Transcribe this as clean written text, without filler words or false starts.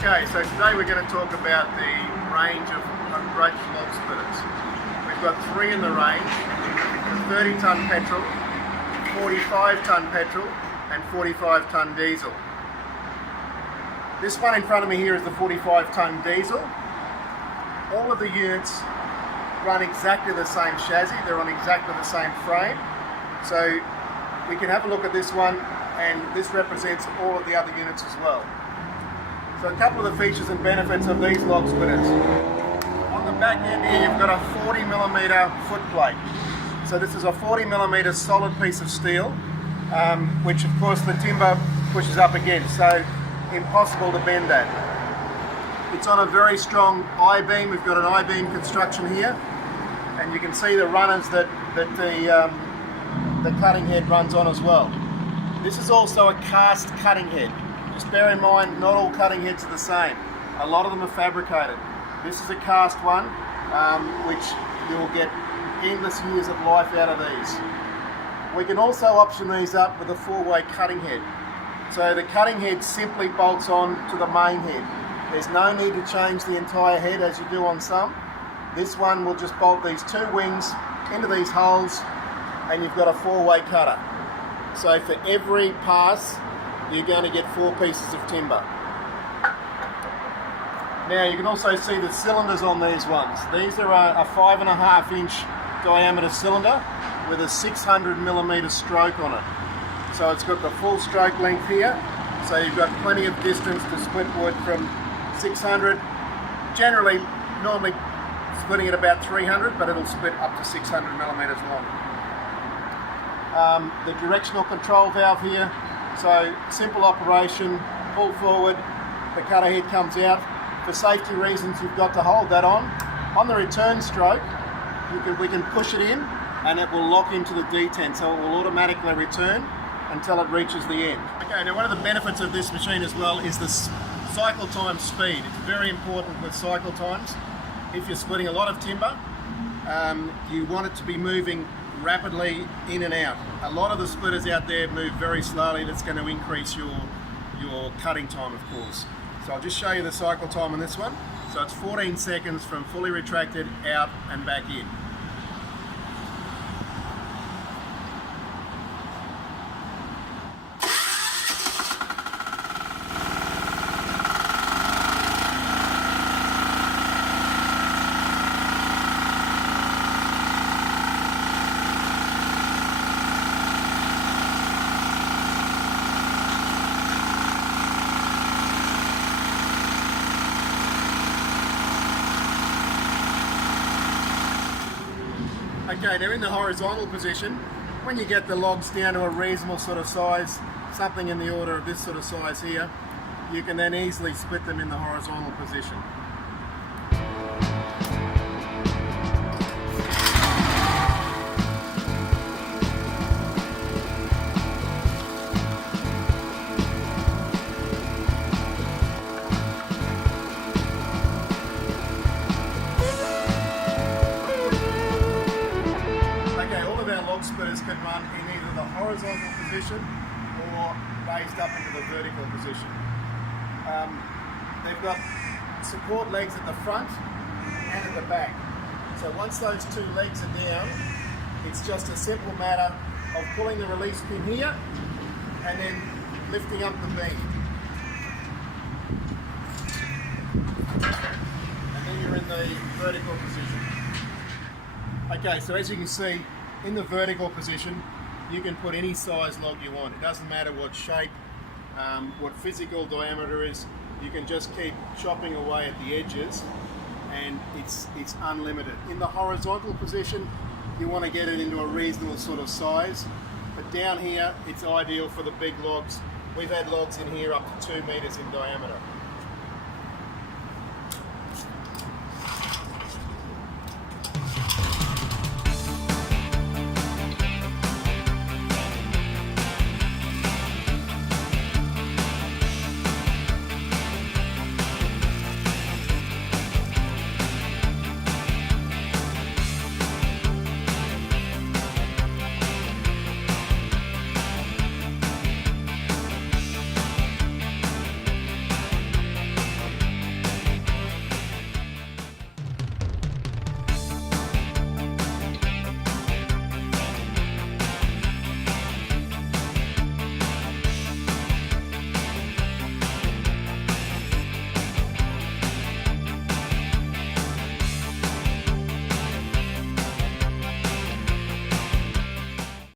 Okay, so today we're going to talk about the range of Grudge Log Splitters. We've got 3 in the range, the 30-ton petrol, 45-ton petrol and 45-ton diesel. This one in front of me here is the 45-ton diesel. All of the units run exactly the same chassis, they're on exactly the same frame. So we can have a look at this one, and this represents all of the other units as well. So a couple of the features and benefits of these log splitters. On the back end here you've got a 40mm foot plate. So this is a 40mm solid piece of steel, which of course the timber pushes up against, so impossible to bend that. It's on a very strong I-beam. We've got an I-beam construction here, and you can see the runners that the cutting head runs on as well. This is also a cast cutting head. Just bear in mind, not all cutting heads are the same. A lot of them are fabricated. This is a cast one, which you will get endless years of life out of these. We can also option these up with a 4-way cutting head. So the cutting head simply bolts on to the main head. There's no need to change the entire head as you do on some. This one will just bolt these 2 wings into these holes, and you've got a 4-way cutter. So for every pass, you're going to get 4 pieces of timber. Now you can also see the cylinders on these ones. These are a 5.5-inch diameter cylinder with a 600mm stroke on it. So it's got the full stroke length here, so you've got plenty of distance to split wood from 600. Generally, normally splitting at about 300, but it'll split up to 600mm long. The directional control valve here, so simple operation, pull forward, the cutter head comes out. For safety reasons you've got to hold that on. On the return stroke, we can push it in and it will lock into the detent, so it will automatically return until it reaches the end. Okay, now one of the benefits of this machine as well is the cycle time speed. It's very important with cycle times. If you're splitting a lot of timber, you want it to be moving rapidly in and out. A lot of the splitters out there move very slowly, and it's going to increase your cutting time, of course. So I'll just show you the cycle time on this one. So it's 14 seconds from fully retracted out and back in. Okay, they're in the horizontal position. When you get the logs down to a reasonable sort of size, something in the order of this sort of size here, you can then easily split them in the horizontal position. Splitters can run in either the horizontal position or raised up into the vertical position. They've got support legs at the front and at the back. So once those 2 legs are down, it's just a simple matter of pulling the release pin here and then lifting up the beam. And then you're in the vertical position. Okay, so as you can see, in the vertical position, you can put any size log you want. It doesn't matter what shape, what physical diameter is. You can just keep chopping away at the edges, and it's unlimited. In the horizontal position, you want to get it into a reasonable sort of size, but down here, it's ideal for the big logs. We've had logs in here up to 2 meters in diameter.